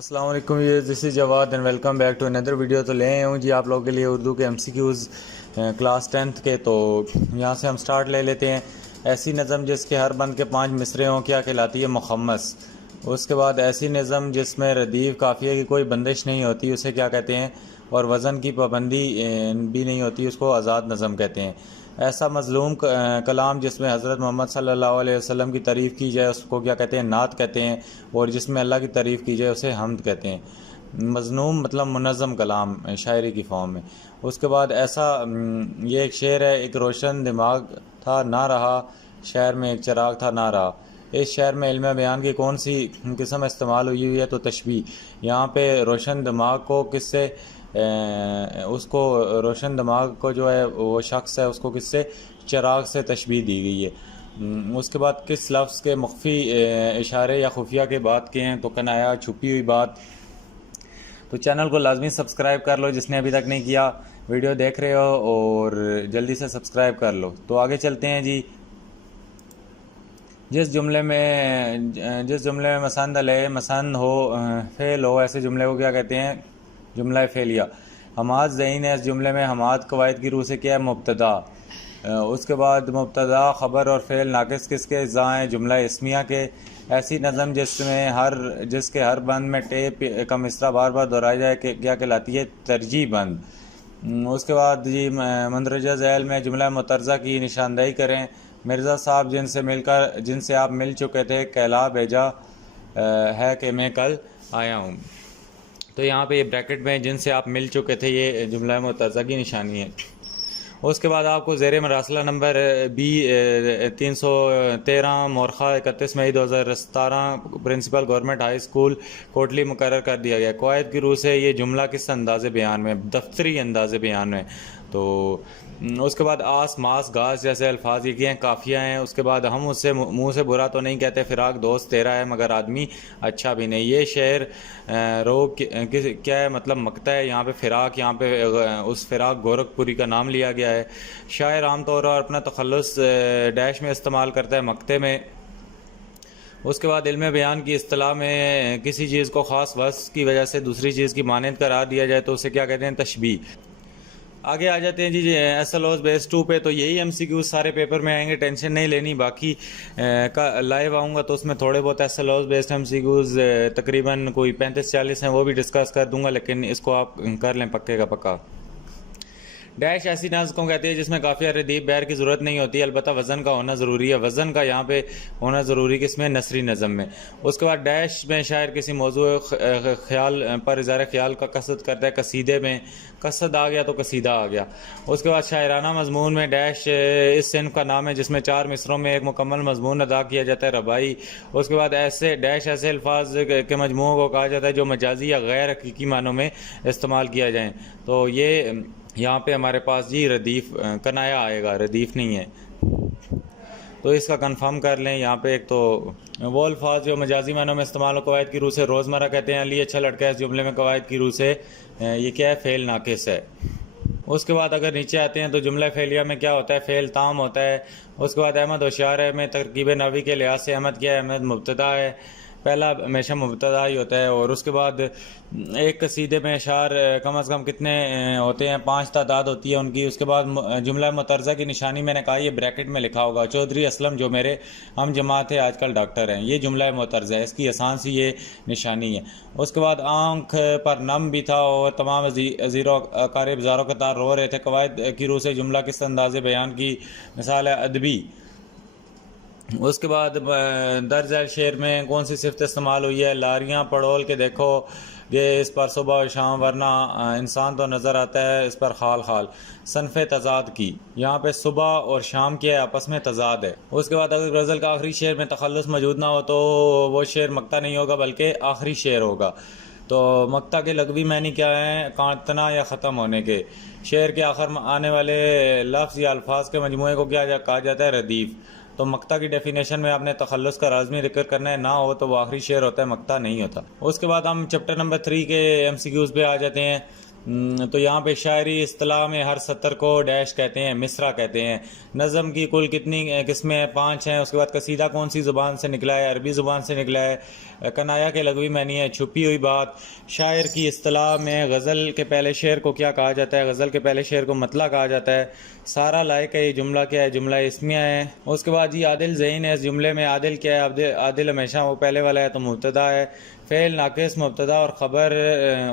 अस्सलाम वालेकुम, ये this is Jawad and welcome back to another video. तो ले आया हूँ जी आप लोगों के लिए उर्दू के एमसीक्यूज़ क्लास 10th के। तो यहाँ से हम स्टार्ट ले लेते हैं। ऐसी नज़म जिसके हर बंद के 5 मिसरे हों क्या कहलाती है? मुखम्मस। उसके बाद ऐसी नज़म जिसमें रदीफ़ काफ़िया की कोई बंदिश नहीं होती उसे क्या कहते हैं? और वज़न की पाबंदी भी नहीं होती उसको आज़ाद नज़म कहते हैं। ऐसा मज़लूम कलाम जिसमें हज़रत मोहम्मद सल्लल्लाहु अलैहि वसल्लम की तारीफ़ की जाए उसको क्या कहते हैं? नात कहते हैं। और जिसमें अल्लाह की तारीफ़ की जाए उसे हम्द कहते हैं। मज़नूम मतलब मुनज़्ज़म कलाम शायरी की फॉर्म में। उसके बाद ऐसा ये एक शेर है। एक रोशन दिमाग था ना रहा, शहर में एक चिराग था ना रहा। इस शहर में इल्म बयान की कौन सी किस्म इस्तेमाल हुई है? तो तशबीह। यहाँ पे रोशन दिमाग को किससे उसको रोशन दिमाग को जो है वो शख्स है उसको किससे? चिराग से तशबीह दी गई है। उसके बाद किस लफ्ज़ के मख्फी इशारे या खुफिया के बात के हैं? तो कनाया, छुपी हुई बात। तो चैनल को लाजमी सब्सक्राइब कर लो जिसने अभी तक नहीं किया। वीडियो देख रहे हो और जल्दी से सब्सक्राइब कर लो। तो आगे चलते हैं जी। जिस जुमले में मसंद ले मसंद हो फ़ेल हो, ऐसे जुमले को क्या कहते हैं? जुमला फ़ेलिया। हमाद ज़हीन है। इस जुमले में हमाद कवायद की रूह से क्या है? मुब्तदा। उसके बाद मुब्तदा, ख़बर और फ़ेल नाक़िस किसके अज़्ज़ा हैं? जुमला इस्मिया के। ऐसी नज़म जिसके हर बंद में टे का मिसरा बार बार दोहराया जाए कि क्या कहलाती है? तरजीह बंद। उसके बाद जी मंदरजा ज़ैल में जुमला मुतरज़ा की निशानदेही करें। मिर्ज़ा साहब जिनसे आप मिल चुके थे कहला भेजा है कि मैं कल आया हूँ। तो यहाँ पे ये ब्रैकेट में जिनसे आप मिल चुके थे ये जुमला मुतरज़ा की निशानी है। उसके बाद आपको ज़ेर मरासला नंबर बी 313 मोरखा 31 मई 2017 principal government high school Kotli मुकर्रर कर दिया गया। कवायद की रूह से ये जुमला किस अंदाज़े बयान में? दफ्तरी अंदाज़े बयान में। तो उसके बाद आस मास घास जैसे अल्फाज ये हैं काफ़िया हैं। उसके बाद हम उससे मुंह से बुरा तो नहीं कहते, फ़िराक दोस्त तेरा है मगर आदमी अच्छा भी नहीं। ये शेर रोग क्या है? मतलब मकता है। यहाँ पे फ़िराक, यहाँ पे उस फ़िराक गोरखपुरी का नाम लिया गया है। शायर आमतौर पर अपना तखल्लुस डैश में इस्तेमाल करता है, मकते में। उसके बाद इल्म बयान की इस्तिलाह में किसी चीज़ को ख़ास वस्फ़ की वजह से दूसरी चीज़ की मानद करार दिया जाए तो उसे क्या कहते हैं? तशबीह। आगे आ जाते हैं जी SLOs बेस 2 पे। तो यही MCQ सारे पेपर में आएंगे, टेंशन नहीं लेनी। बाकी का लाइव आऊँगा तो उसमें थोड़े बहुत SLOs बेस्ड MCQs तकरीबन कोई 35-40 हैं वो भी डिस्कस कर दूंगा, लेकिन इसको आप कर लें पक्के का पक्का। डैश ऐसी नज़्म को कहती है जिसमें काफ़िया रदीफ बैर की ज़रूरत नहीं होती, अलबत्ता वज़न का होना ज़रूरी है। वज़न का यहाँ पे होना ज़रूरी किसमें? नसरी नज़म में। उसके बाद डैश में शायर किसी मौजू ख्याल पर इज़हार ख्याल का कसद करता है। कसीदे में कसद आ गया तो कसीदा आ गया। उसके बाद शायराना मजमून में डैश इस सिन्फ का नाम है जिसमें 4 मिसरों में एक मुकम्मल मजमून अदा किया जाता है, रबाई। उसके बाद ऐसे डैश ऐसे अल्फाज के मजमूओं को कहा जाता है जो मजाजी या गैर हकीकी मानों में इस्तेमाल किया जाए। तो ये यहाँ पे हमारे पास जी रदीफ़ कनाया आएगा, रदीफ़ नहीं है। तो इसका कंफर्म कर लें। यहाँ पे एक तो वो अल्फाज जो मजाजी मानों में इस्तेमाल हो कवायद की रूह से रोज़मर्रा कहते हैं। अली अच्छा लड़का है इस जुमले में कवायद की रूह से ये क्या है? फ़ेल नाकिस है। उसके बाद अगर नीचे आते हैं तो जुमला फ़ेलिया में क्या होता है? फ़ेल ताम होता है। उसके बाद अहमद होशियार है में तरकीब नवी के लिहाज से अहमद क्या है? अहमद मुब्तदा है। पहला हमेशा मुब्तदा ही होता है। और उसके बाद एक कसीदे में अशार कम से कम कितने होते हैं? 5 तादाद होती है उनकी। उसके बाद जुमला मुतरज़ा की निशानी मैंने कहा ये ब्रैकेट में लिखा होगा। चौधरी असलम जो मेरे हम जमात है आजकल डॉक्टर हैं, ये जुमला मुतरज़ा है, इसकी आसान सी ये निशानी है। उसके बाद आँख पर नम भी था और तमाम अजीरों अकारिब ज़ारों कतार रो रहे थे। कवायद की रूह से जुमला किस अंदाज़े बयान की मिसाल है? अदबी। उसके बाद दर्ज है शेर में कौन सी सिफ्त इस्तेमाल हुई है? लारियाँ पड़ोल के देखो ये इस पर सुबह और शाम, वरना इंसान तो नज़र आता है इस पर खाल खाल। सनफ़ तज़ाद की, यहाँ पे सुबह और शाम की आपस में तज़ाद है। उसके बाद अगर गज़ल का आखिरी शेर में तखल्लुस मौजूद ना हो तो वो शेर मक्ता नहीं होगा बल्कि आखिरी शेर होगा। तो मक्ता के लगवी मानी क्या है? काटना या ख़त्म होने के। शेर के आखिर में आने वाले लफ्ज़ या अल्फाज के मजमूए को क्या कहा जाता है? रदीफ़। तो मक्ता की डेफिनेशन में आपने तखल्लुस का लाज़मी जिक्र करना है, ना हो तो वो आखिरी शेर होता है, मक्ता नहीं होता। उसके बाद हम चैप्टर नंबर 3 के MCQs पे आ जाते हैं। तो यहाँ पे शायरी इस्तिलाह में हर सतर को डैश कहते हैं, मिसरा कहते हैं। नज़म की कुल कितनी किस्में हैं? 5 हैं। उसके बाद कसीदा कौन सी ज़ुबान से निकला है? अरबी ज़ुबान से निकला है। कनाया के लगवी मानी है छुपी हुई बात। शायर की इस्तिलाह में गज़ल के पहले शेर को क्या कहा जाता है? गज़ल के पहले शेर को मतला कहा जाता है। सारा लायक है, ये जुमला क्या है? जुमला इस्मिया है। उसके बाद जी आदिल ज़हीन है, इस जुमले में आदिल क्या है? आदिल आदिल हमेशा वो पहले वाला है तो मुब्तदा है। फ़ेल नाक़िस मुब्तदा और ख़बर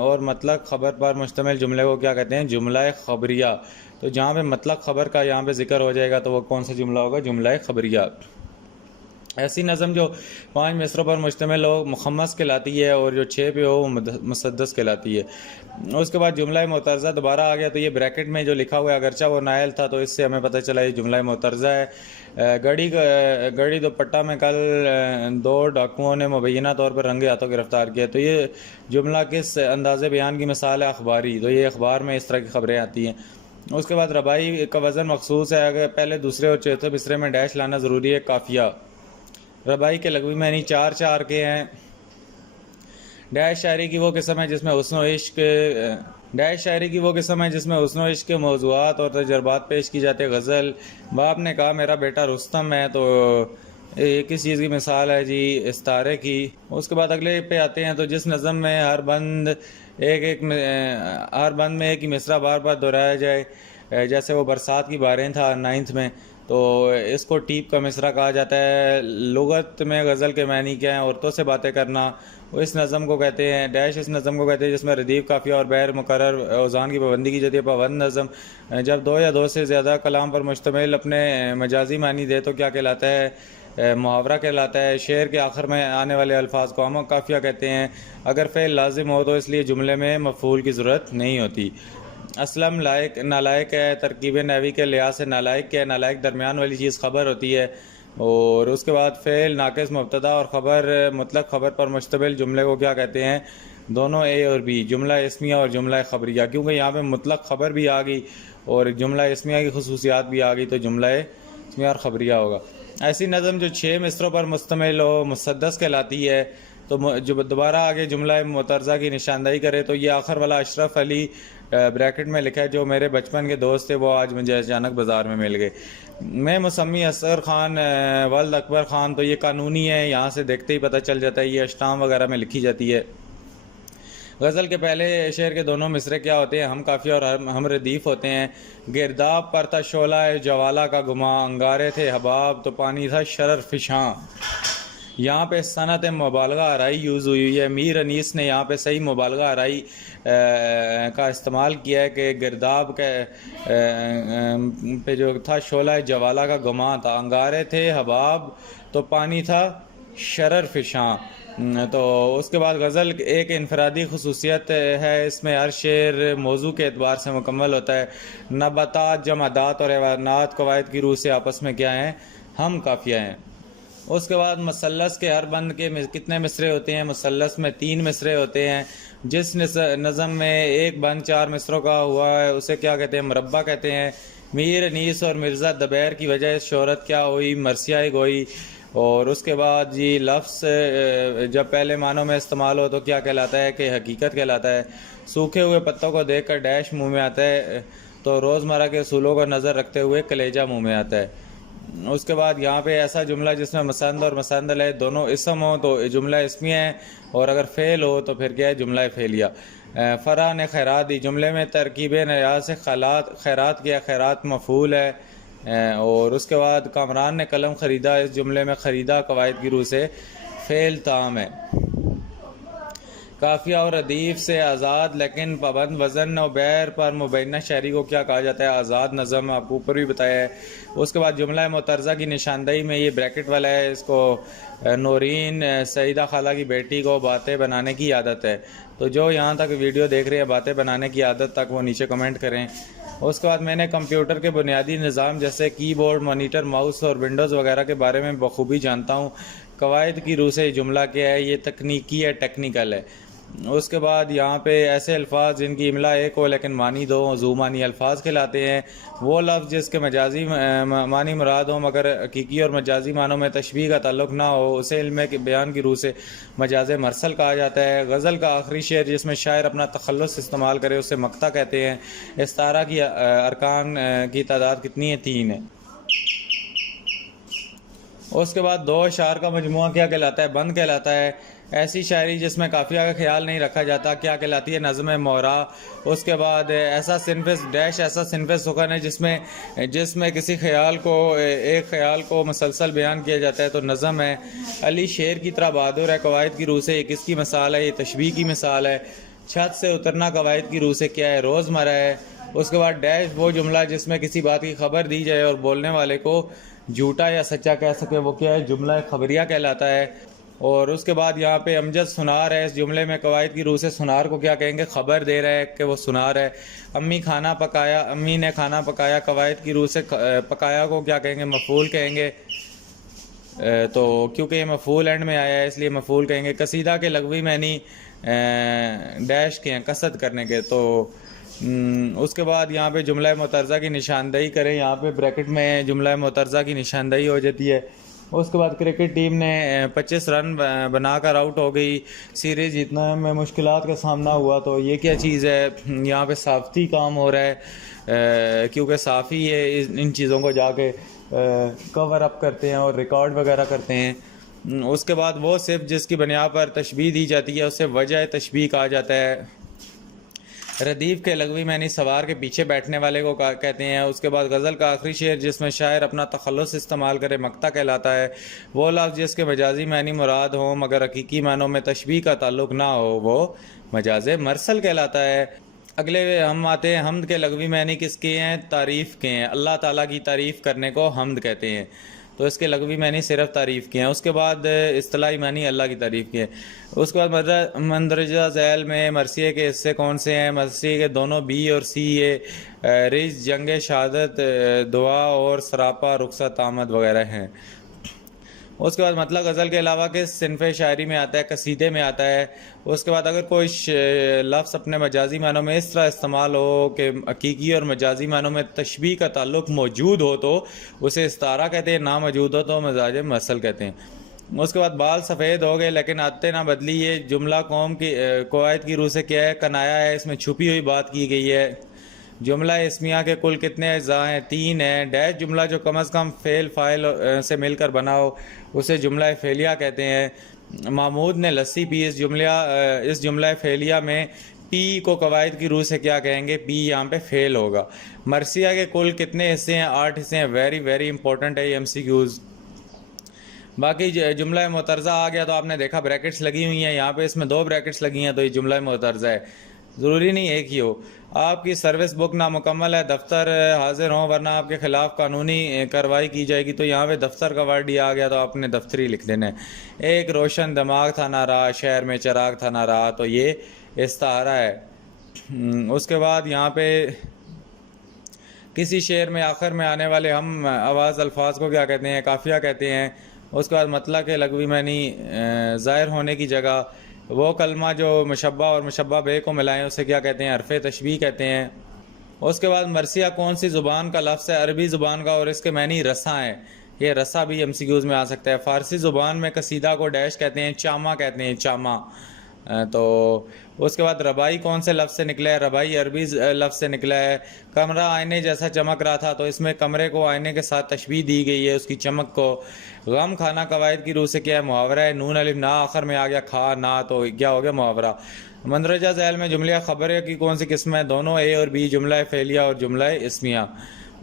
और मतलब ख़बर पर मुश्तमिल जुमले को क्या कहते हैं? जुमला ख़बरिया। तो जहाँ पे मतलब ख़बर का यहाँ पे ज़िक्र हो जाएगा तो वो कौन सा जुमला होगा? जुमला ख़बरिया। ऐसी नज़म जो 5 मिसरों पर मुश्तमिल हो मुखम्मस कहलाती है, और जो 6 पे हो वो मुसद्दस कहलाती है। उसके बाद जुमला मोतरज़ा दोबारा आ गया, तो ये ब्रैकेट में जो लिखा हुआ है अगरचा वो नायल था, तो इससे हमें पता चला ये जुमला मोतरज़ा है। गड़ी दुपट्टा में कल 2 डाकुओं ने मुबैना तौर पर रंगे हाथों गिरफ्तार किया। तो ये जुमला किस अंदाज़े बयान की मिसाल है? अखबारी। तो ये अखबार में इस तरह की ख़बरें आती हैं। उसके बाद रबाई का वज़न मखसूस है, अगर पहले दूसरे और चौथे मिसरे में डैश लाना ज़रूरी है। काफ़िया। रबाई के लगवी मैनी 4 के हैं। डैश शायरी की वो किस्म है जिसमें हुस्न व इश्क डैश शायरी की वो किस्म है जिसमें हुस्न व इश्क के मौज़ूआत और तजर्बात पेश की जाते हैं। गज़ल। बाप ने कहा मेरा बेटा रुस्तम है, तो ये किस चीज़ की मिसाल है जी? इस्तारे की। उसके बाद अगले पे आते हैं, तो जिस नज़म में हर बंद में एक ही मिसरा बार बार दोहराया जाए, जैसे वो बरसात की बारें था 9th में, तो इसको टीप का मिसरा कहा जाता है। लुगत में गज़ल के मानी क्या हैं? औरतों से बातें करना। वो इस नज़म को कहते हैं डैश, इस नज़म को कहते हैं जिसमें रदीफ काफ़िया और बैर मुकर्रर औज़ान की पाबंदी की जाती है। पाबंद नज़म जब 2 या 2 से ज़्यादा कलाम पर मुश्तमिल अपने मजाजी मानी दे तो क्या कहलाता है? मुहावरा कहलाता है। शेर के आखिर में आने वाले अल्फाज को हम काफ़िया कहते हैं। अगर फ़ेल लाजिम हो तो इसलिए जुमले में मफ़ूल की ज़रूरत नहीं होती। असलम नालायक है, तरकीब नवी के लिहाज से नालायक है। नालायक दरमियान वाली चीज़ ख़बर होती है। और उसके बाद फ़ेल नाक़िस मुब्तदा और ख़बर मतलब ख़बर पर मुश्तमिल जुमले को क्या कहते हैं? दोनों ए और बी, जुमला इस्मिया और जुमला ख़बरिया। क्योंकि यहाँ पे मुतलक ख़बर भी आ गई और जुमला इस्मिया की खुसूसियात भी आ गई, तो जुमला इस्मिया और ख़बरिया होगा। ऐसी नज़म जो 6 मिसरों पर मुश्तमिल हो मुसद्दस कहलाती है। तो जो दोबारा आगे जुमला मुतरज़ा की निशानदाही करे, तो ये आखिर वाला अशरफ अली ब्रैकेट में लिखा है, जो मेरे बचपन के दोस्त थे वो आज मुझे अचानक बाज़ार में मिल गए। मैं मुसम्मी असगर ख़ान वल्द अकबर ख़ान, तो ये कानूनी है, यहाँ से देखते ही पता चल जाता है, ये अष्टाम वगैरह में लिखी जाती है। गज़ल के पहले शेर के दोनों मिसरे क्या होते हैं? हम काफ़ी और हम रदीफ़ होते हैं। गिरदाब पर था शोला जवाला का गुमा, अंगारे थे हबाब तो पानी था शरर फिशां। यहाँ पे सनत मुबालगा आराई यूज़ हुई है। मीर अनीस ने यहाँ पे सही मुबालगा आराई का इस्तेमाल किया है कि गिरदाब के पे जो था शोला जवाला का गुमा था, अंगारे थे हबाब तो पानी था शरर फिशां। तो उसके बाद गज़ल एक इनफरादी खसूसियत है, इसमें हर शेर मौजू के एतबार से मुकम्मल होता है। नबातात जमादात और हैवानात कवायद की रूह से आपस में क्या हैं? हम काफ़िया हैं। उसके बाद मसल्लस के हर बंद के कितने मिसरे होते हैं? मसल्लस में 3 मिसरे होते हैं। जिस नज़म में एक बंद 4 मिसरों का हुआ है उसे क्या कहते हैं? मुरब्बा कहते हैं। मीर अनीस और मिर्ज़ा दबैर की वजह शोहरत क्या हुई? मरसिया गोई। और उसके बाद जी लफ्ज़ जब पहले मानों में इस्तेमाल हो तो क्या कहलाता है? कि हकीकत कहलाता है। सूखे हुए पत्तों को देखकर डैश मुंह में आता है, तो रोज़मर्रा के असूलों को नज़र रखते हुए कलेजा मुंह में आता है। उसके बाद यहाँ पे ऐसा जुमला जिसमें मसंद और मसंदल है दोनों इसम हो तो जुमला इसमी है, और अगर फ़ेल हो तो फिर क्या है? जुमला फ़ेलिया। फ़रा ने खैरात दी, जुमले में तरकीब नया से खैरात किया, खैरात मफूल है। और उसके बाद कामरान ने कलम ख़रीदा, इस जुमले में ख़रीदा कवायद की रूह से फ़ेल ताम है। काफ़िया और रदीफ़ से आज़ाद लेकिन पाबंद वज़न और बैर पर मुबैना शायरी को क्या कहा जाता है? आज़ाद नज़म, आपको ऊपर भी बताया है। उसके बाद जुमला मुतरज़ा की निशानदेही में ये ब्रैकेट वाला है, इसको नूरीन सईदा खाला की बेटी को बातें बनाने की आदत है। तो जो यहाँ तक वीडियो देख रहे हैं बातें बनाने की आदत तक, वो नीचे कमेंट करें। उसके बाद मैंने कंप्यूटर के बुनियादी निज़ाम जैसे कीबोर्ड, मॉनिटर, माउस और विंडोज़ वगैरह के बारे में बखूबी जानता हूँ। कवायद की रूह से जुमला क्या है? ये तकनीकी है, टेक्निकल है। उसके बाद यहाँ पे ऐसे अल्फाज जिनकी इमला एक हो लेकिन मानी दो ज़ू मानी अल्फाज कहलाते हैं। वो लफ्ज़ जिसके मजाजी मानी मुराद हो मगर हकीकी और मजाजी मानों में तशबीह का ताल्लुक ना हो उसे इल्म के बयान की रूह से मजाज मरसल कहा जाता है। गज़ल का आखिरी शेर जिसमें शायर अपना तखल्लुस इस्तेमाल करे उसे मक्ता कहते हैं। इस्तारा की अरकान की तादाद कितनी है? 3 है। उसके बाद दो अशार का मजमुआ क्या कहलाता है? बंद कहलाता है। ऐसी शायरी जिसमें काफिया का ख्याल नहीं रखा जाता क्या कहलाती है? नज़्म मोरा। उसके बाद ऐसा सिनफ डैश ऐसा सिनफ सुखन है जिसमें जिसमें किसी ख्याल को एक ख्याल को मुसलसल बयान किया जाता है तो नज़म है। अली शेर की तरह बहादुर है कवायद की रूह से, ये किसकी मिसाल है? ये तशबीह की मिसाल है। छत से उतरना कवायद की रूह से क्या है? रोज़मर्रा है। उसके बाद डैश वो जुमला जिसमें किसी बात की खबर दी जाए और बोलने वाले को झूठा या सच्चा कह सके वो क्या है? जुमला खबरिया कहलाता है। और उसके बाद यहाँ पे अमजद सुनार है। इस जुमले में कवायद की रूह से सुनार को क्या कहेंगे? खबर दे रहा है कि वो सुनार है। अम्मी खाना पकाया, अम्मी ने खाना पकाया, कवायद की रूह से पकाया को क्या कहेंगे? मफूल कहेंगे। तो क्योंकि ये मफूल एंड में आया है इसलिए मफूल कहेंगे। कसीदा के लगवी मैनी डैश के हैं कसद करने के। तो उसके बाद यहाँ पे जुमला मुतरज़ा की निशानदेही करें। यहाँ पे ब्रैकेट में जुमला मुतरज़ा की निशानदेही हो जाती है। उसके बाद क्रिकेट टीम ने 25 रन बनाकर आउट हो गई। सीरीज जीतने में मुश्किलात का सामना हुआ। तो ये क्या चीज़ है? यहाँ पे साफ़ती काम हो रहा है क्योंकि साफ़ी ये इन चीज़ों को जाके कवर अप करते हैं और रिकॉर्ड वगैरह करते हैं। उसके बाद वो सिर्फ जिसकी बुनियाद पर तशबीह दी जाती है उसे वजह तशबीह कहा जाता है। रदीफ के लगवी मैनी सवार के पीछे बैठने वाले को कहते हैं। उसके बाद गज़ल का आखिरी शेर जिसमें शायर अपना तखल्लुस इस्तेमाल करे मक्ता कहलाता है। वो लफ्ज़ जिसके मजाजी मैनी मुराद हो मगर हकीकी मानों में तशबीह का ताल्लुक ना हो वो मजाज मरसल कहलाता है। अगले हम आते हैं हम्द के लगवी मैनी किसके हैं? तारीफ़ के हैं। अल्लाह ताला की तारीफ़ करने को हम्द कहते हैं। तो इसके लगवी मैनी सिर्फ तारीफ़ के हैं। उसके बाद इस्तिलाही मैनी अल्लाह की तारीफ़ के हैं। उसके बाद मंदरजा झैल में मरसिए के हिस्से कौन से हैं? मरसिए के दोनों बी और सी ये रिज जंग शहादत दुआ और सरापा रुखसत आमद वगैरह हैं। उसके बाद मतलब गज़ल के अलावा किस सिनफ शायरी में आता है? कसीदे में आता है। उसके बाद अगर कोई लफ्ज़ अपने मजाजी मानों में इस तरह इस्तेमाल हो कि हकीकी और मजाजी मानों में तशबीह का ताल्लुक मौजूद हो तो उसे इस्तारा कहते हैं, ना मौजूद हो तो मजाज मसल कहते हैं। उसके बाद बाल सफ़ेद हो गए लेकिन आते ना बदली। ये जुमला कौम की कवायद की रूह से क्या है? कनाया है। इसमें छुपी हुई बात की गई है। जुमला इसमिया के कुल कितने अज़ा हैं? 3 हैं। डैश जुमला जो कम अज़ कम फ़ेल फ़ाइल से मिलकर बना हो उसे जुमला फ़ेलिया कहते हैं। महमूद ने लस्सी पी। इस जुमला फ़ेलिया में पी को कवायद की रूह से क्या कहेंगे? पी यहाँ पे फ़ेल होगा। मरसिया के कुल कितने हिस्से हैं? 8 हिस्से हैं। वेरी वेरी इंपॉर्टेंट है ये MCQs। बाकी जुमला मुतरज़ा आ गया तो आपने देखा ब्रैकेट्स लगी हुई हैं। यहाँ पे इसमें 2 ब्रैकेट्स लगी हैं तो ये जुमला मुतरज़ा है। ज़रूरी नहीं एक ही हो। आपकी सर्विस बुक नामुकम्मल है, दफ्तर हाजिर हों वरना आपके ख़िलाफ़ कानूनी कार्रवाई की जाएगी। तो यहाँ पे दफ्तर का वर्ड ही आ गया तो आपने दफ्तरी लिख देना है। एक रोशन दिमाग था ना रहा, शहर में चराग था ना रहा। तो ये इस्तारा है। उसके बाद यहाँ पे किसी शेर में आखिर में आने वाले हम आवाज़ अल्फाज को क्या कहते हैं? काफिया कहते हैं। उसके बाद मतलब के लगवी मैनी ज़ाहिर होने की जगह वो कलमा जो मुशब्बा और मुशब्बा बे को मिलाएं उसे क्या कहते हैं? हरफ तशबीह कहते हैं। उसके बाद मरसिया कौन सी ज़ुबान का लफ्ज़ है? अरबी ज़ुबान का और इसके मैनी रसा है। ये रसा भी MCQs में आ सकता है। फ़ारसी ज़ुबान में कसीदा को डैश कहते हैं, चामा कहते हैं, चामा। तो उसके बाद रबाई कौन से लफ्ज़ से निकला है? रबाई अरबी लफ्ज़ से निकला है। कमरा आईने जैसा चमक रहा था तो इसमें कमरे को आईने के साथ तशबीह दी गई है उसकी चमक को। गम खाना कवायद की रूह से क्या है? मुहावरा है। नून अलिफ ना आखिर में आ गया, खा ना तो क्या हो गया? मुहावरा। मंदरजा झैल में जुमला खबर की कौन सी किस्म है? दोनों A और B, जुमला फ़ेलिया और जुमला इस्मिया।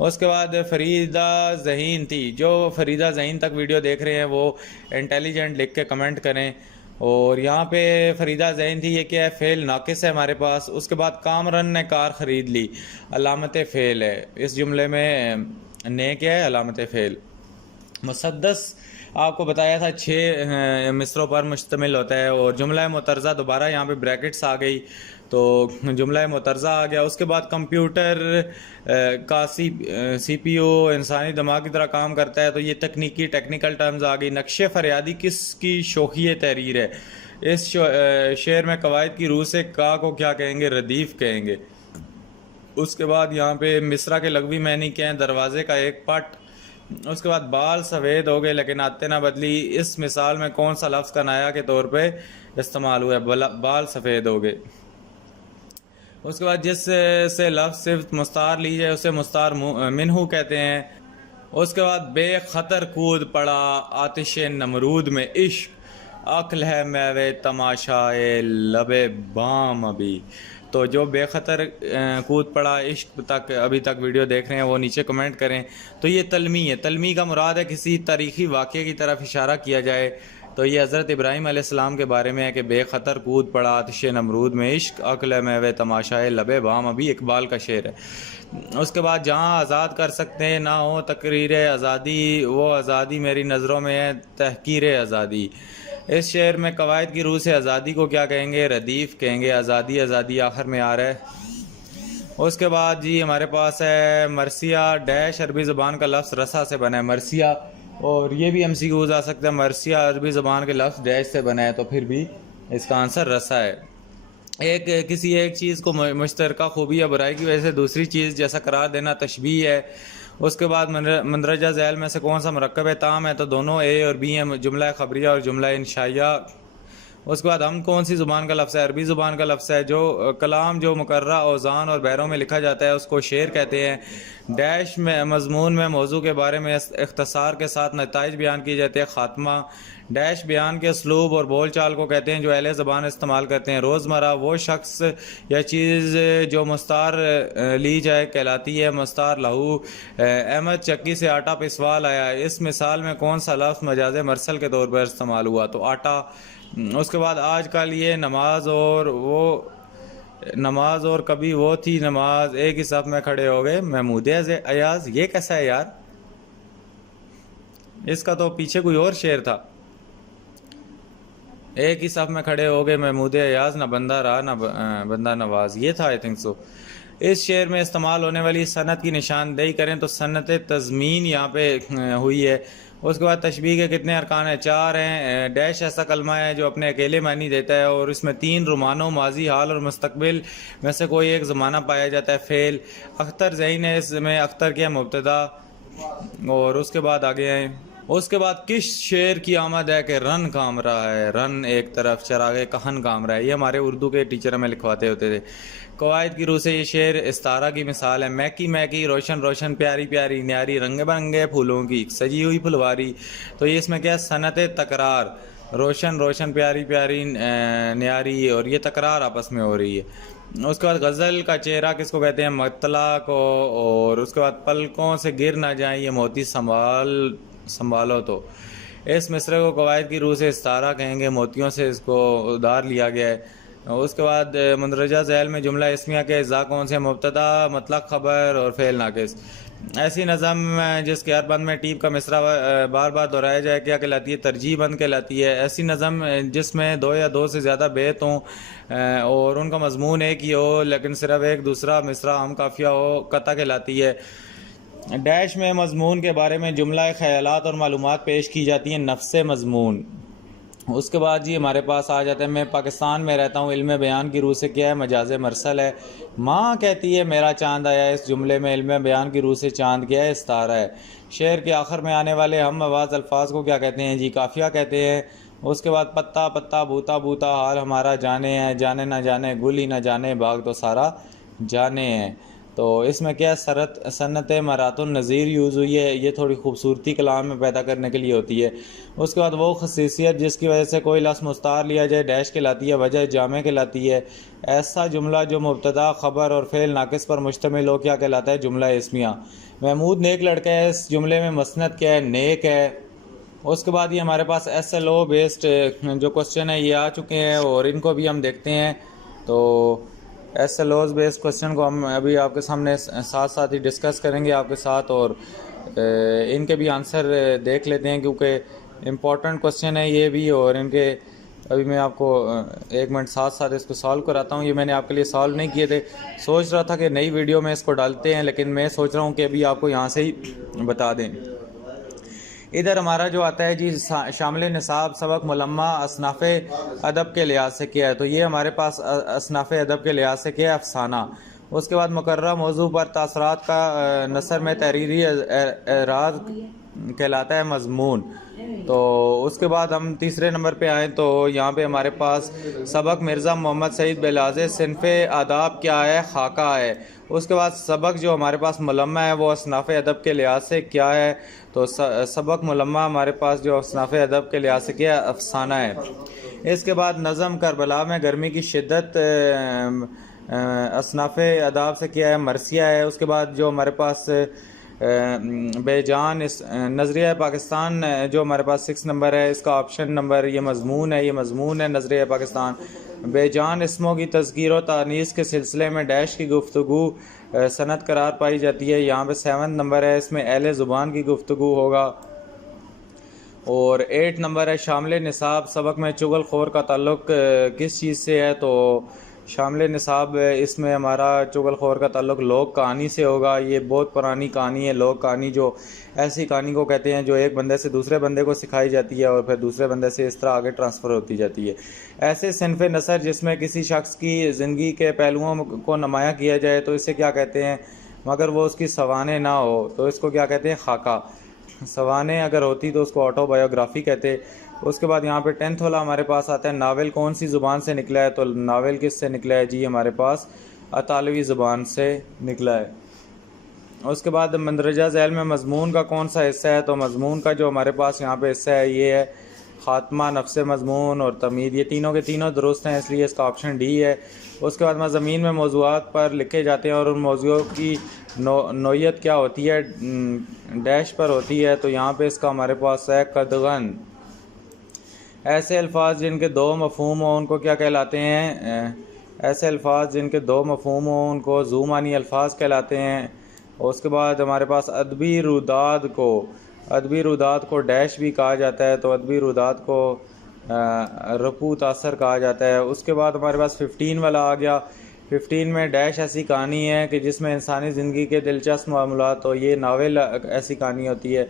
उसके बाद फरीदा जहीन थी। जो फरीदा जहीन तक वीडियो देख रहे हैं वो इंटेलिजेंट लिख के कमेंट करें। और यहाँ पे फरीदा जैन थी, ये क्या है? फ़ेल नाकिस है हमारे पास। उसके बाद कामरन ने कार ख़रीद ली, अलामत फ़ेल है। इस जुमले में ने क्या है? अलामत फ़ेल। मुसद्दस आपको बताया था 6 मिसरों पर मुश्तमिल होता है। और जुमला मुतरज़ा दोबारा यहाँ पे ब्रैकेट्स आ गई तो जुमला मुतरज़ा आ गया। उसके बाद कंप्यूटर का CPU इंसानी दिमाग की तरह काम करता है तो ये टेक्निकल टर्म्स आ गई। नक्शे फरियादी किसकी शोखी तहरीर है? इस शेर में कवायद की रूह से का को क्या कहेंगे? रदीफ कहेंगे। उसके बाद यहाँ पे मिसरा के लघवी मैनी क्या है? दरवाजे का एक पट। उसके बाद बाल सफ़ेद हो गए लेकिन आते ना बदली, इस मिसाल में कौन सा लफ्ज़ कनाया के तौर पे इस्तेमाल हुआ है? बाल सफ़ेद हो गए। उसके बाद जिस से लफ्ज़ सिर्फ मुस्तार ली जाए उसे मुस्तार मिनहू कहते हैं। उसके बाद बेखतर कूद पड़ा आतिश नमरूद में इश्क, अक्ल है मैवे तमाशाए लबे बाम अभी। तो जो बेखतर कूद पड़ा इश्क तक अभी तक वीडियो देख रहे हैं वो नीचे कमेंट करें। तो ये तलमी है, तलमी का मुराद है किसी तारीख़ी वाक़े की तरफ इशारा किया जाए। तो ये हज़रत इब्राहीम अलैहिस्सलाम के बारे में है कि बेखतर कूद पड़ा आतिश नमरूद में इश्क, अक्ल मैवे तमाशाए लबे बाम अभी, इकबाल का शेर है। उसके बाद जहाँ आज़ाद कर सकते हैं ना हो तकरीर आज़ादी, वो आज़ादी मेरी नज़रों में है तहकीर आज़ादी। इस शेर में कवायद की रूह से आज़ादी को क्या कहेंगे? रदीफ़ कहेंगे। आज़ादी आज़ादी आखिर में आ रहा है। उसके बाद जी हमारे पास है मरसिया डैश, अरबी ज़बान का लफ्ज़ रसा से बना है मरसिया, और ये भी MCQs आ सकता है। मरसिया अरबी ज़बान के लफ्ज़ डैश से बना है तो फिर भी इसका आंसर रसा है। किसी एक चीज़ को मुश्तरका खूबी या बुराई की वजह से दूसरी चीज़ जैसा करार देना तशबीह है। उसके बाद मंदरजा ज़ैल में से कौन सा मरकब ताम है? तो दोनों ए और बी हैं, जुमला खबरिया और जुमला इंशाइया। उसके बाद हम कौन सी ज़ुबान का लफ्ज़ है? अरबी ज़ुबान का लफ्ज़ है। जो कलाम जो मुकर्रा औज़ान और बैरों में लिखा जाता है उसको शेर कहते हैं। डैश में मज़मून में मौजू के बारे में इख्तसार के साथ नताइज बयान किए जाते हैं। ख़ात्मा डैश बयान के असलूब और बोल चाल को कहते हैं जो अहले ज़बान इस्तेमाल करते हैं। रोज़मर्रा वो शख्स या चीज़ जो मुस्तार ली जाए कहलाती है मुस्तार लहू। अहमद चक्की से आटा पिसवा लाया, इस मिसाल में कौन सा लफ्ज़ मजाज मरसल के तौर पर इस्तेमाल हुआ? तो आटा। उसके बाद आजकल ये नमाज और कभी वो थी नमाज, एक ही सफ़ में खड़े हो गए महमूद अयाज। ये कैसा है यार? इसका तो पीछे कोई और शेर था। एक ही सफ़ में खड़े हो गए महमूद अयाज, ना बंदा रहा ना बंदा नवाज, ये था आई थिंक सो। इस शेर में इस्तेमाल होने वाली सनत की निशानदेही करें तो सनत तज़मीन यहाँ पे हुई है। उसके बाद तशबीह के कितने अरकान हैं? 4 हैं। डैश ऐसा कलमा है जो अपने अकेले मानी देता है और इसमें 3 रुमानों माजी हाल और मुस्तकबिल में से कोई एक ज़माना पाया जाता है फ़ेल। अख्तर ज़हीन है, इसमें अख्तर क्या मुब्तदा, और उसके बाद आगे हैं। उसके बाद किस शेर की आमद है कि रन काम रहा है? रन एक तरफ चरागे कहन काम रहा है। ये हमारे उर्दू के टीचर हमें लिखवाते होते थे। कवायद की रूह से ये शेर इस्तारा की मिसाल है। महकी महकी रोशन रोशन प्यारी प्यारी न्यारी रंग बिरंगे फूलों की सजी हुई फुलवारी। तो ये इसमें क्या है? सनत तकरार, रोशन रोशन प्यारी प्यारी न्यारी, और ये तकरार आपस में हो रही है। उसके बाद गज़ल का चेहरा किसको कहते हैं? मतला को। और उसके बाद पलकों से गिर ना जाए ये मोती संभालो। तो इस मिसरे को कवायद की रूह से इस्तारा कहेंगे, मोतियों से इसको उधार लिया गया है। उसके बाद मंदरजा ज़ैल में जुमला इसमिया के अज़्ज़ा कौन से? मुब्तदा, मतलब खबर और फ़ेल नाकिस। ऐसी नज़म जिसके हर बंद में टीप का मिसरा बार बार दोहराया जाए क्या कहलाती है? तरजीह बंद कहलाती है। ऐसी नज़म जिसमें 2 या 2 से ज़्यादा बेत हों और उनका मजमून एक ही हो लेकिन सिर्फ एक दूसरा मिसरा हम काफिया हो, कता कहलाती है। डैश में मजमून के बारे में जुमला ख्यालात और मालूमात पेश की जाती हैं, नफ्स मजमून। उसके बाद जी हमारे पास आ जाता है मैं पाकिस्तान में रहता हूँ, इल्म बयान की रूह से क्या है? मजाज मरसल है। माँ कहती है मेरा चांद आया, इस जुमले में इल्म बयान की रूह से चांद क्या है? इस्तारा है। शेर के आखिर में आने वाले हम आवाज़ अल्फाज को क्या कहते हैं? जी काफिया कहते हैं। उसके बाद पत्ता पत्ता बूता बूता हाल हमारा जाने हैं, जाने ना जाने गुल ही ना जाने बाग तो सारा जाने हैं। तो इसमें क्या सन्नत मरातुन नज़ीर यूज़ हुई है, ये थोड़ी खूबसूरती कलाम में पैदा करने के लिए होती है। उसके बाद वो खसीसियत जिसकी वजह से कोई लफ्ज़ मुस्तार लिया जाए डैश कहलाती है, वजह जामे कहलाती है। ऐसा जुमला जो मुब्तदा खबर और फ़ेल नाकिस पर मुश्तमिल हो क्या कहलाता है? जुमला इस्मिया। महमूद नेक लड़का है, इस जुमले में मसनद क्या है? नेक है। उसके बाद ये हमारे पास SLO बेस्ड जो क्वेश्चन है ये आ चुके हैं और इनको भी हम देखते हैं। तो SLOs बेस्ड क्वेश्चन को हम अभी आपके सामने साथ साथ ही डिस्कस करेंगे आपके साथ, और इनके भी आंसर देख लेते हैं क्योंकि इम्पॉर्टेंट क्वेश्चन है ये भी। और इनके अभी मैं आपको 1 मिनट साथ साथ इसको सॉल्व कराता हूँ। ये मैंने आपके लिए सॉल्व नहीं किए थे, सोच रहा था कि नई वीडियो में इसको डालते हैं, लेकिन मैं सोच रहा हूँ कि अभी आपको यहाँ से ही बता दें। इधर हमारा जो आता है जी शामिल निसाब सबक मुलम्मा असनाफ़ अदब के लिहाज से किया है, तो ये हमारे पास असनाफ़ अदब के लिहाज से किया है अफसाना। उसके बाद मुकर्रर मौजू पर तासरात का नसर में तहरीरी एराज कहलाता है मजमून। तो उसके बाद हम तीसरे नंबर पे आएँ तो यहाँ पे हमारे पास सबक मिर्ज़ा मोहम्मद सईद बेलाज़े सिनफ़ आदाब क्या है, खाका है। उसके बाद सबक जो हमारे पास मुलम्मा है वो असनाफ़ अदब के लिहाज से क्या है, तो सबक मुलम्मा हमारे पास जो असनाफ़ अदब के लिहाज से क्या है, अफसाना है। इसके बाद नज़म करबला में गर्मी की शिद्दत असनाफ़ अदाब से क्या है, मरसिया है। उसके बाद जो हमारे पास बेजान इस नज़रिया पाकिस्तान जो हमारे पास 6 नंबर है, इसका ऑप्शन नंबर ये मजमून है, ये मजमून है नज़रिया पाकिस्तान। बेजान इसमों की तज़कीर व तानीस के सिलसिले में डैश की गुफ्तगू सनद करार पाई जाती है, यहाँ पे 7 नंबर है, इसमें अहले ज़ुबान की गुफ्तगू होगा। और 8 नंबर है शामिल निसाब सबक में चुगलखोर का ताल्लुक़ किस चीज़ से है, तो शामिल निसाब इसमें हमारा चुगलखोर का ताल्लुक़ लोक कहानी से होगा। ये बहुत पुरानी कहानी है, लोक कहानी जो ऐसी कहानी को कहते हैं जो एक बंदे से दूसरे बंदे को सिखाई जाती है और फिर दूसरे बंदे से इस तरह आगे ट्रांसफ़र होती जाती है। ऐसे सिनफ़ नसर जिसमें किसी शख्स की ज़िंदगी के पहलुओं को नुमायाँ किया जाए तो इसे क्या कहते हैं, मगर वो उसकी सवाने ना हो तो इसको क्या कहते हैं, खाका। सवाने अगर होती तो उसको ऑटोबायोग्राफी कहते। उसके बाद यहाँ पे 10th वाला हमारे पास आता है नावल कौन सी ज़ुबान से निकला है, तो नावल किस से निकला है जी, हमारे पास अतालवी ज़ुबान से निकला है। उसके बाद मंदरजा झैल में मजमून का कौन सा हिस्सा है, तो मजमून का जो हमारे पास यहाँ पे हिस्सा है ये है ख़ात्मा, नफ्स मजमून और तमीद। ये तीनों के तीनों दुरुस्त हैं, इसलिए इसका ऑप्शन डी है। उसके बाद मज़ामीन में मौज़ूआत पर लिखे जाते हैं और उन मौज़ूओं की नोयत क्या होती है, डैश पर होती है, तो यहाँ पे इसका हमारे पास है कदगन। ऐसे अल्फाज जिनके दो मफ़हूम हो उनको क्या कहलाते हैं, ऐसे अल्फाज जिनके दो मफ़हूम हो उनको ज़ूमानी अल्फाज कहलाते हैं। और उसके बाद हमारे पास अदबी रुदाद को डैश भी कहा जाता है, तो अदबी रुदाद को रफू तासर कहा जाता है। उसके बाद हमारे पास 15 वाला आ गया। 15 में डैश ऐसी कहानी है कि जिसमें इंसानी ज़िंदगी के दिलचस्प मामलात, तो ये नावल ऐसी कहानी होती है।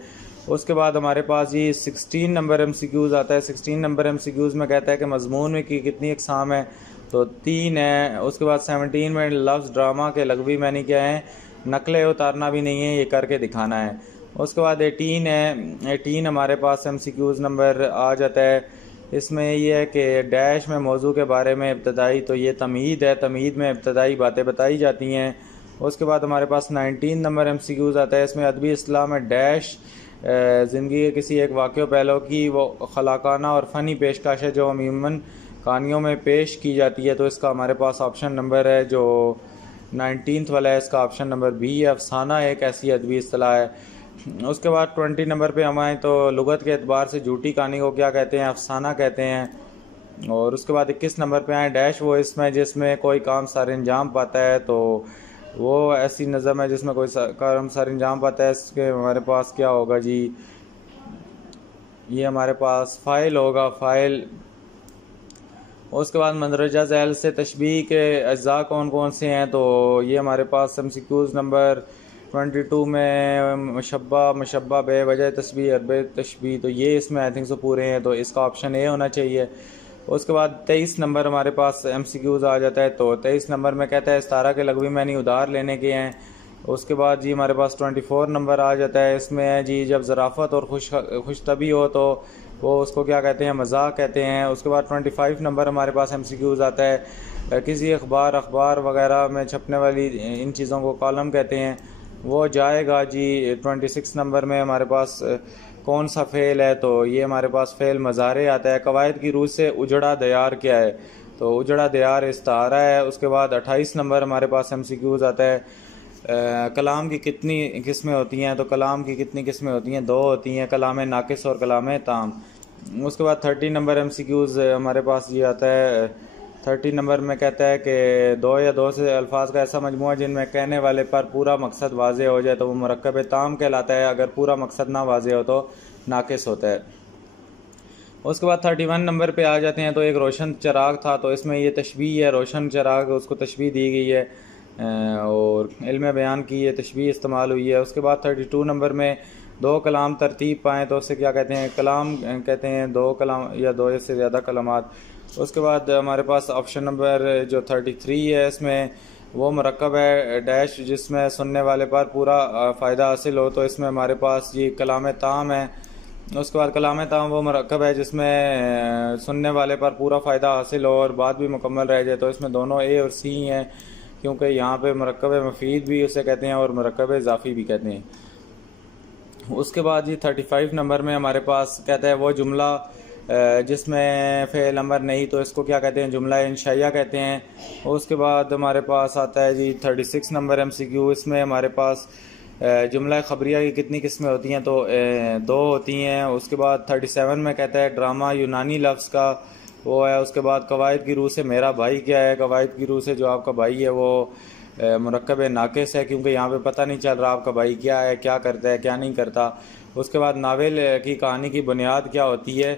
उसके बाद हमारे पास ये 16 नंबर MCQs आता है। 16 नंबर MCQs में कहता है कि मजमून में की कितनी अक़साम है, तो 3 है। उसके बाद 17 में लफ्ज़ ड्रामा के लगवी मैंने क्या है, नकलें उतारना भी नहीं है, ये करके दिखाना है। उसके बाद 18 है। 18 हमारे पास MCQs नंबर आ जाता है। इसमें यह है कि डैश में मौजू के बारे में इब्तदाई, तो ये तमीद है, तमीद में इब्तदाई बातें बताई जाती हैं। उसके बाद हमारे पास 19 नंबर MCQs आता है। इसमें अदबी इस्लाह में डैश ज़िंदगी के किसी एक वाक़े पहलू की वो खलाकाना और फ़नी पेशकश है जो अमूमन कहानियों में पेश की जाती है, तो इसका हमारे पास ऑप्शन नंबर है जो 19th वाला है, इसका ऑप्शन नंबर बी है। अफसाना एक ऐसी अदबी इस्तिलाह है। उसके बाद 20 नंबर पे हम आएँ तो लुगत के एतबार से झूठी कहानी को क्या कहते हैं, अफसाना कहते हैं। और उसके बाद 21 नंबर पे आएँ डैश वो इसमें जिसमें कोई काम सर अंजाम पाता है, तो वो ऐसी नज़म है जिसमें कोई काम सर अंजाम पाता है। इसके हमारे पास क्या होगा जी, ये हमारे पास फ़ाइल होगा, फ़ाइल। उसके बाद मंदरजा झैल से तशबीह के अज्जा कौन कौन से हैं, तो ये हमारे पास MCQs नंबर 22 में मशब्बा बे वजह तशबीह अरब तशबीह, तो ये इसमें आई थिंक सो पूरे हैं, तो इसका ऑप्शन ए होना चाहिए। उसके बाद 23 नंबर हमारे पास MCQs आ जाता है, तो 23 नंबर में कहता है इस्तारा के लगवी मैंने उधार लेने के हैं। उसके बाद जी हमारे पास 24 नंबर आ जाता है। इसमें है जी जब ज़राफ़त और खुशतबी हो तो वो उसको क्या कहते हैं, मज़ाक कहते हैं। उसके बाद 25 नंबर हमारे पास MCQs आता है। किसी अखबार वगैरह में छपने वाली इन चीज़ों को कॉलम कहते हैं, वो जाएगा जी 26 नंबर में हमारे पास कौन सा फ़ेल है, तो ये हमारे पास फ़ेल मज़ारे आता है। कवायद की रूह से उजड़ा दयार क्या है, तो उजड़ा दयार इस्तारा है। उसके बाद 28 नंबर हमारे पास MCQs आता है। कलाम की कितनी किस्में होती हैं, तो कलाम की कितनी किस्में होती हैं, 2 होती हैं, कलाम नाकिस और कलाम ताम। उसके बाद 30 नंबर MCQs हमारे पास ये आता है। 30 नंबर में कहता है कि 2 या 2 से अल्फाज का ऐसा मजमूआ जिनमें कहने वाले पर पूरा मकसद वाज़े हो जाए तो वो मुरक्कब ताम कहलाता है, अगर पूरा मकसद ना वाज़े हो तो नाकिस होता है। उसके बाद 31 नंबर पे आ जाते हैं, तो एक रोशन चराग था, तो इसमें ये तशबीह है, रोशन चराग उसको तशबीह दी गई है और इल्म बयान की ये तशबीह इस्तेमाल हुई है। उसके बाद 32 नंबर में दो कलाम तरतीब पाएँ तो उसे क्या कहते हैं, कलाम कहते हैं, दो कलाम या दो से ज़्यादा कलामात। उसके बाद हमारे पास ऑप्शन नंबर जो 33 है, इसमें वो मरकब है डैश जिसमें सुनने वाले पर पूरा फ़ायदा हासिल हो, तो इसमें हमारे पास ये कलाम ताम है। उसके बाद कलाम ताम वो मरकब है जिसमें सुनने वाले पर पूरा फ़ायदा हासिल हो और बात भी मुकम्मल रह जाए, तो इसमें दोनों ए और सी हैं, क्योंकि यहाँ पे मरकब मफ़ीद भी उसे कहते हैं और मरकब इज़ाफ़ी भी कहते हैं। उसके बाद ये 35 नंबर में हमारे पास कहता है वो जुमला जिसमें फ़ेल अमर नहीं, तो इसको क्या कहते हैं, जुमला इंशाइया कहते हैं। उसके बाद हमारे पास आता है जी 36 नंबर MCQ। इसमें हमारे पास जुमला खबरिया की कितनी किस्में होती हैं, तो दो होती हैं। उसके बाद 37 में कहता है ड्रामा यूनानी लफ्ज़ का वो है। उसके बाद कवायद की रूह से मेरा भाई क्या है, कवायद की रूह से जो आपका भाई है वो मुरक्कब नाक़िस है, क्योंकि यहाँ पे पता नहीं चल रहा आपका भाई क्या है, क्या करता है, क्या नहीं करता। उसके बाद नावल की कहानी की बुनियाद क्या होती है,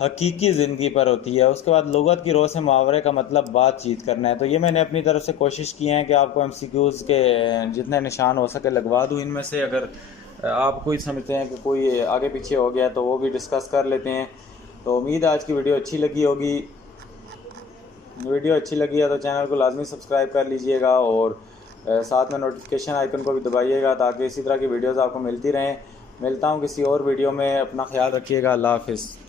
हकीकी ज़िंदगी पर होती है। उसके बाद लुगत की रोह से मुहावरे का मतलब बातचीत करना है। तो ये मैंने अपनी तरफ से कोशिश की है कि आपको MCQs के जितने निशान हो सके लगवा दूँ। इनमें से अगर आप कोई समझते हैं कि कोई आगे पीछे हो गया तो वो भी डिस्कस कर लेते हैं। तो उम्मीद है आज की वीडियो अच्छी लगी होगी। वीडियो अच्छी लगी है तो चैनल को लाजमी सब्सक्राइब कर लीजिएगा और साथ में नोटिफिकेशन आइकन को भी दबाइएगा ताकि इसी तरह की वीडियोज़ आपको मिलती रहें। मिलता हूँ किसी और वीडियो में, अपना ख्याल रखिएगा। अल्लाह हाफ़िज़।